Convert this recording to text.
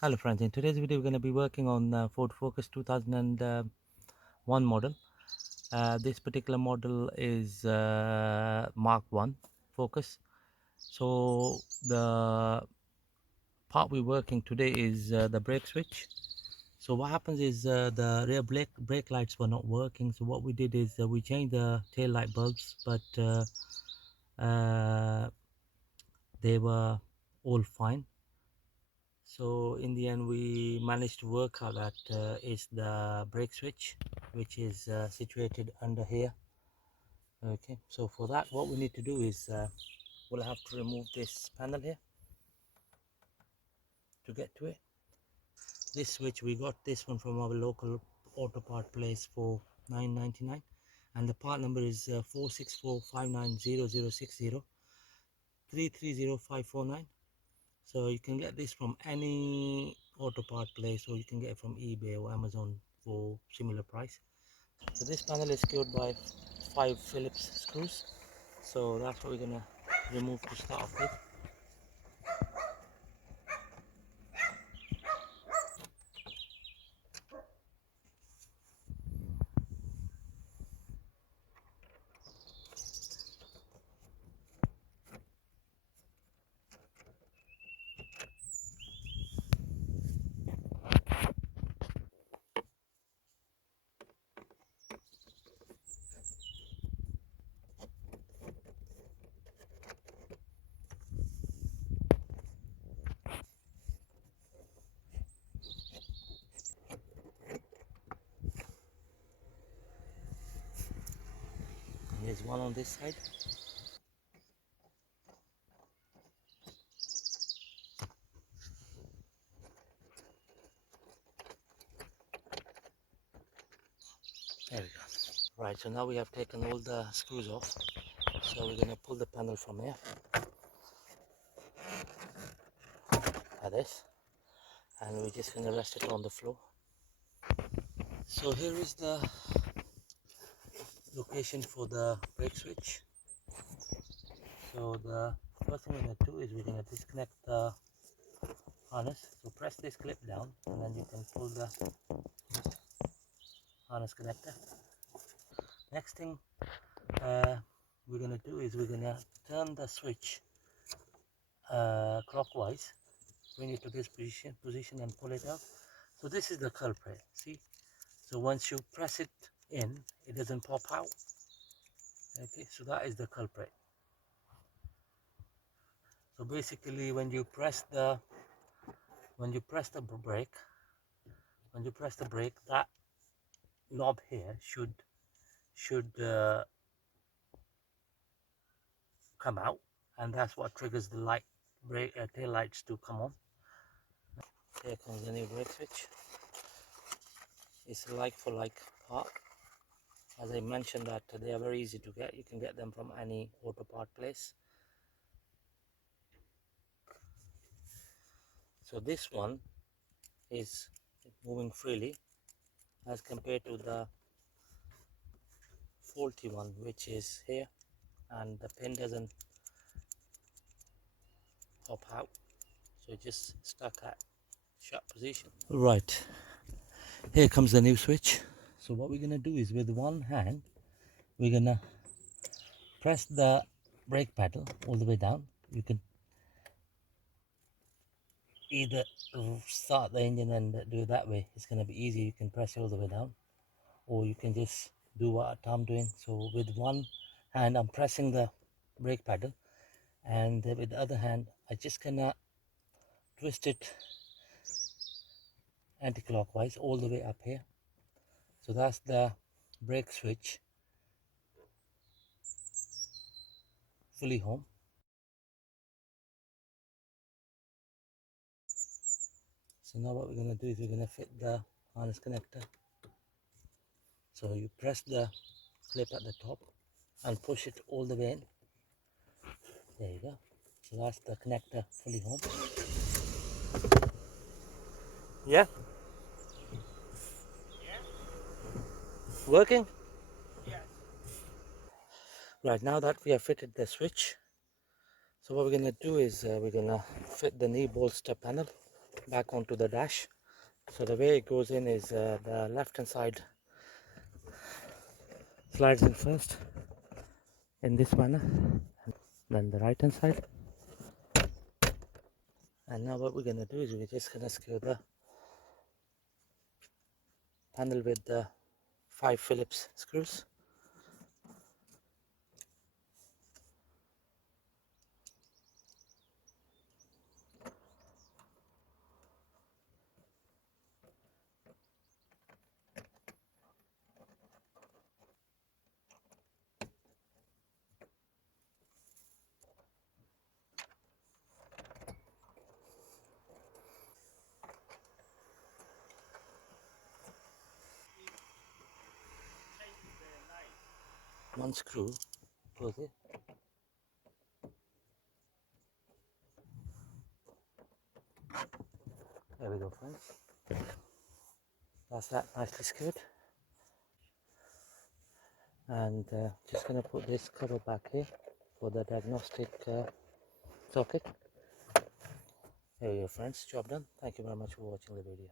Hello friends, in today's video we're going to be working on Ford Focus 2001 model. This particular model is Mark 1 Focus. So the part we're working today is the brake switch. So what happens is the rear brake lights were not working. So what we did is we changed the tail light bulbs, but uh, they were all fine. So in the end we managed to work out that is the brake switch, which is situated under here. Okay, so for that what we need to do is we'll have to remove this panel here to get to it. This switch, we got this one from our local auto part place for $9.99, and the part number is 464590060 So you can get this from any auto part place, or you can get it from eBay or Amazon for similar price. So this panel is secured by 5 Phillips screws. So that's what we're gonna remove to start off with. And there's one on this side. There we go. Right, so now we have taken all the screws off. So we're gonna pull the panel from here, like this, and we're just gonna rest it on the floor. So here is the location for the brake switch. So the first thing we're going to do is we're going to disconnect the harness. So press this clip down and then you can pull the harness connector. Next thing we're going to do is we're going to turn the switch clockwise, bring it to this position and pull it out. So this is the culprit, see? So once you press it in, it doesn't pop out. Okay, so that is the culprit. So basically when you press the brake, that knob here should come out, and that's what triggers the tail lights to come on. Here comes the new brake switch. It's a like for like part. As I mentioned that they are very easy to get. You can get them from any auto part place. So this one is moving freely as compared to the faulty one, which is here, and the pin doesn't pop out, so it just stuck at shut position. Right, here comes the new switch. So what we're gonna do is with one hand we're gonna press the brake pedal all the way down. You can either start the engine and do it that way. It's gonna be easy. You can press it all the way down, or you can just do what I'm doing. So with one hand I'm pressing the brake pedal, and with the other hand I just gonna twist it anti-clockwise all the way up here. So that's the brake switch fully home. So now what we're going to do is we're going to fit the harness connector. So you press the clip at the top and push it all the way in. There you go. So that's the connector fully home. Yeah? Working? Yes. Right, now that we have fitted the switch, so what we're going to do is we're going to fit the knee bolster panel. back onto the dash. So the way it goes in is the left hand side slides in first in this manner, and then the right hand side. And now what we're going to do is we're just going to screw the panel with the 5 Phillips screws. One screw goes in. There we go, friends. That's that nicely screwed. And just going to put this cover back here for the diagnostic socket. There you go, friends. Job done. Thank you very much for watching the video.